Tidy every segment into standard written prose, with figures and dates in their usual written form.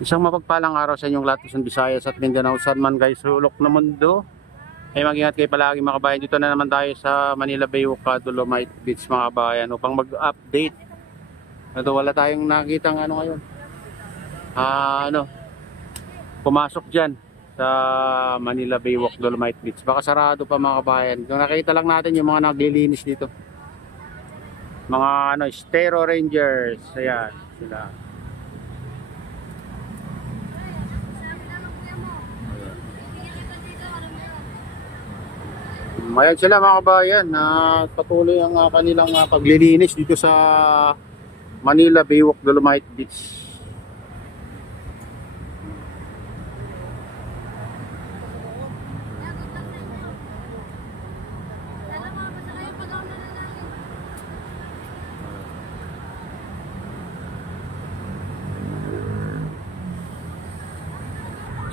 Isang mapagpalang araw sa inyong lahat, Luzon, Visayas at Mindanao, saan man kayo sulok na mundo. Ay mag-ingat kayo palagi mga kabayan. Dito na naman tayo sa Manila Bay Walk, Dolomite Beach mga kabayan upang mag-update. Ito, wala tayong nakitang ano ngayon. Pumasok dyan sa Manila Bay Walk, Dolomite Beach. Baka sarado pa mga kabayan. Kung nakita lang natin yung mga naglilinis dito. Mga Stero Rangers. Ayan, sila. Ayan sila mga kabayan, patuloy ang kanilang paglilinis dito sa Manila Bay Walk, Dolomite Beach.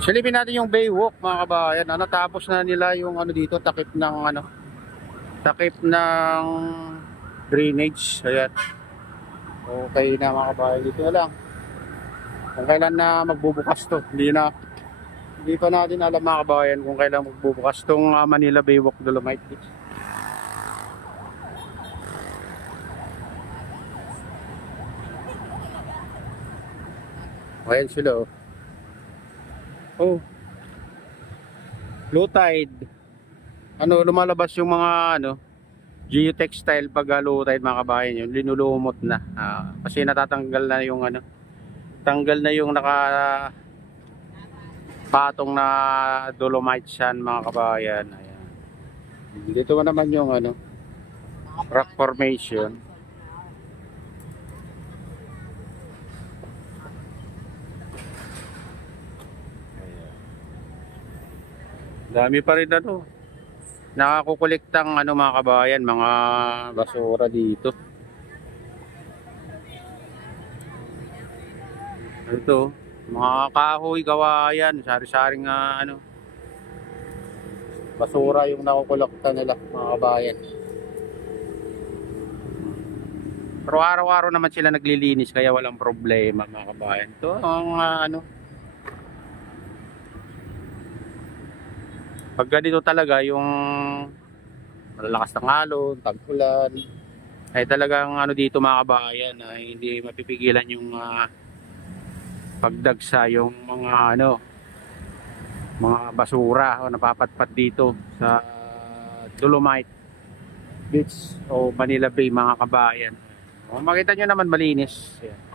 Silipin natin yung Bay Walk mga kabayan. Natapos na nila yung dito, takip ng drainage. Ayan. Okay na mga kabayan, dito na lang. Kung kailan na magbubukas to. Hindi pa natin alam mga kabayan kung kailan magbubukas tong Manila Bay Walk, Dolomite Beach. Ayan sila oh. Oh, low tide. Lumalabas yung mga geotextile pag low tide mga kabayan, yung linulumot na. Kasi natatanggal na yung tanggal na yung patong na dolomite sand mga kabayan. Ayan. Dito naman yung rock formation. Dami pa rin nakakukolektang mga kabayan, mga basura dito. Ito, mga kahoy, kawayan, sari-saring basura yung nakukolekta nila mga kabayan. Pero araw-araw naman sila naglilinis kaya walang problema mga kabayan. Ito ang pag ganito talaga yung malalakas ng alon, tag-ulan, ay talagang dito mga kabayan ay hindi mapipigilan yung pagdagsa yung mga mga basura o napapatpat dito sa Dolomite Beach o Manila Bay mga kabayan. Makita nyo naman malinis. Yan.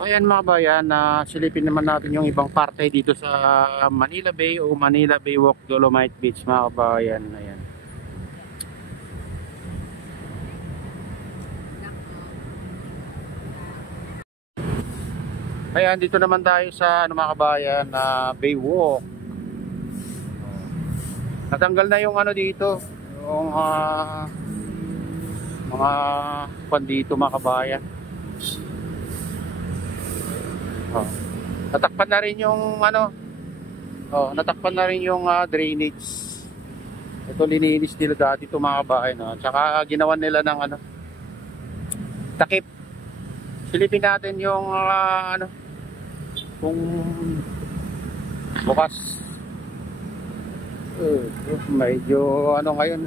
Ayan mga bayan, silipin naman natin yung ibang parte dito sa Manila Bay o Manila Bay Walk, Dolomite Beach mga kabayan. Ayan. Ayan, dito naman tayo sa mga kabayan na Bay Walk. Natanggal na yung dito, yung mga pandito mga kabayan. Natakpan na rin yung natakpan na rin yung drainage. Ito lininis nila dati ito mga kabayan. Tsaka ginawan nila ng takip. Silipin natin yung kung bukas. Medyo ngayon.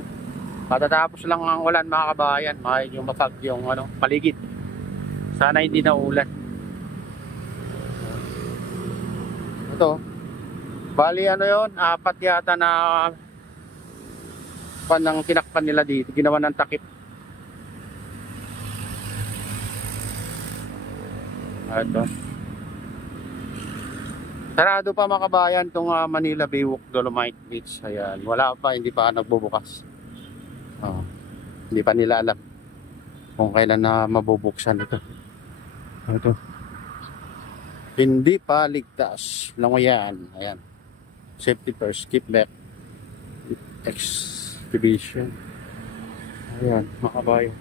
Matatapos lang ang ulan mga kabayan. Medyo mapag yung paligid. Sana hindi na ulan. Ito. Bali ano yon, apat yata na panang tinakpan nila dito, ginawa ng takip. Ito. Sarado pa mga kabayan itong Manila Baywalk Dolomite Beach. Ayan, wala pa, hindi pa nagbubukas. Hindi pa nila alam kung kailan na mabubuksan ito. Ito. Hindi pa ligtas. Langoyan. Ayan. Safety first, keep back. Exhibition. Ayan, mga kabayan.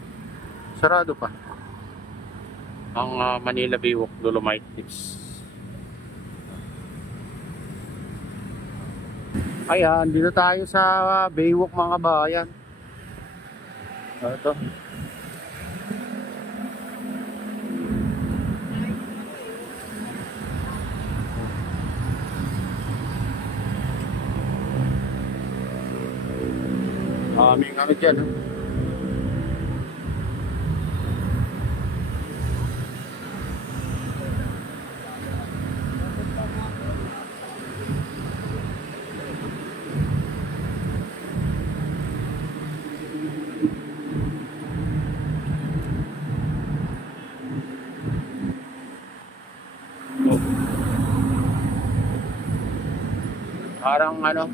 Sarado pa ang Manila Baywalk Dolomite Beach. Ayan, dito tayo sa Baywalk mga kabayan. Ito. Aming ano dyan. Parang ano,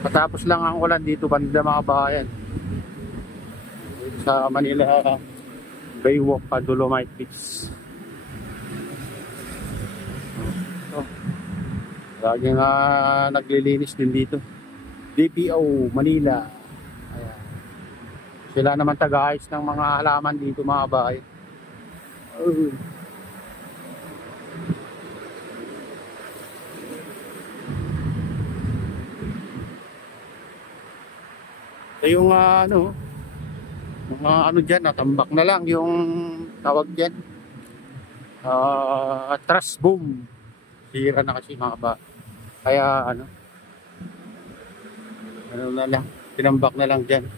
patapos lang ang ulan dito banda mga bayan sa Manila Baywalk Dolomite Beach. Laging naglilinis din dito DPO Manila. Ayan. Sila naman taga-ayos ng mga halaman dito mga bayan. Yung ano, mga ano dyan, natambak na lang yung tawag dyan, truss boom. Sira na kasi mga ba, kaya ano na lang, tinambak na lang dyan.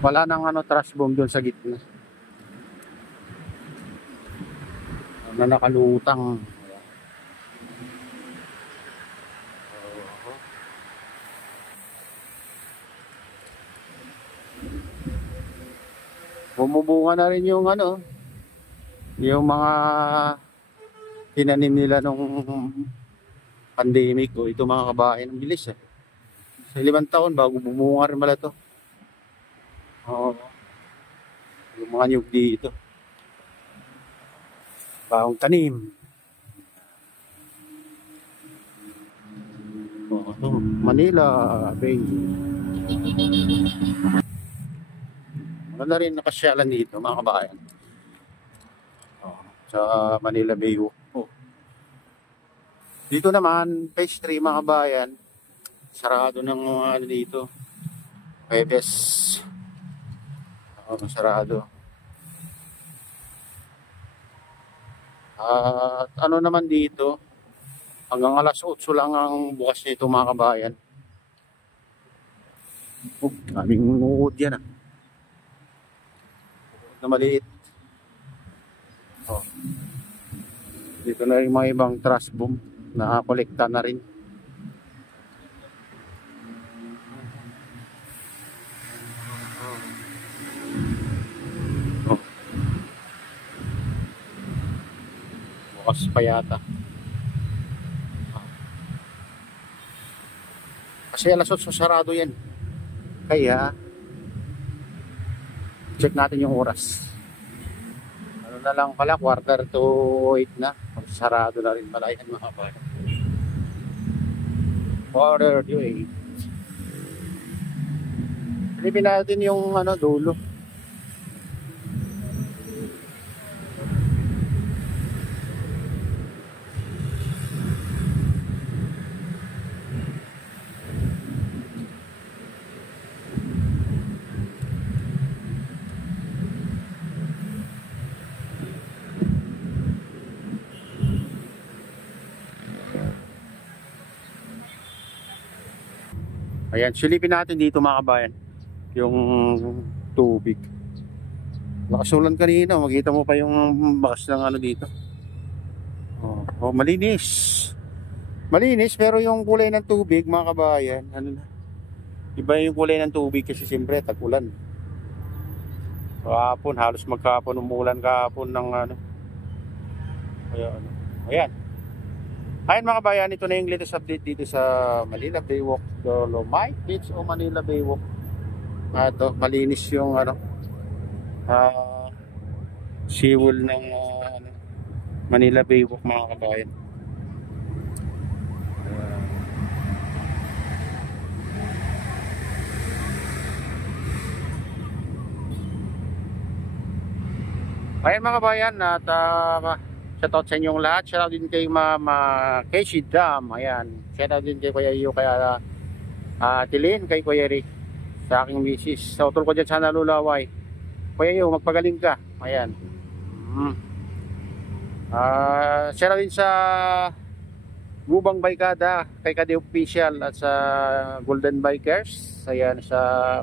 Wala nang ano, truss boom doon sa gitna na nakalutang. Bumubunga na rin yung ano, yung mga tinanim nila nung pandemic o ito mga kabayan. Ang bilis eh. Sa 5 taon bago bumunga rin pala to. Yung mga nyug dito. Bagong tanim. Manila Bay. Maganda rin nakasyalan dito mga kabayan. Sa Manila Baywalk. Dito naman, phase 3 mga kabayan. Sarado ng ano dito. Pebes. Sarado. At ano naman dito, hanggang alas 8 lang ang bukas nito mga kabayan. Daming uod yan na maliit. Dito na yung mga ibang truss boom na kolekta na rin. Bukas pa yata. Kasi alas 8 sarado yan. Kaya check natin yung oras. Ano na lang pala, 7:45 na. Sarado na rin pala yan mga kabayan. 4:38. Silipin natin yung ano, dulo. Ayan, silipin natin dito mga kabayan yung tubig. Nakasulan kanina, makita mo pa yung bakas ng ano dito. Oh, malinis. Malinis pero yung kulay ng tubig mga kabayan, ano na? Iba yung kulay ng tubig kasi siyempre tag-ulan. Kahapon, halos magkahapon umulan kahapon ng ano. Kaya ano. Ayan. Ayan mga kabayan, ito na yung latest update dito sa Manila Baywalk Dolomite Beach o Manila Baywalk. Malinis yung ano, seawall ng ano, Manila Baywalk mga kabayan. Ayan mga kabayan, at shoutout sa inyong lahat. Shoutout din kay Mama Casey Dam. Ayan, shoutout din kay Kuya Iyo, kaya Tilin, kay Kuya Rick, sa aking misis. Sa utol ko dyan sa Nalulaway. Kuya Iyo, magpagaling ka. Ayan. Shoutout din sa Gubang Baykada, kay Kade Official, at sa Golden Bikers. Ayan, sa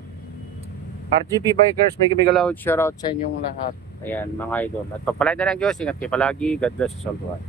RGP Bikers, may galaw, shoutout sa inyong lahat. Ayan mga idol. At pagpalain na lang Diyos, ingat kayo palagi. God bless us all.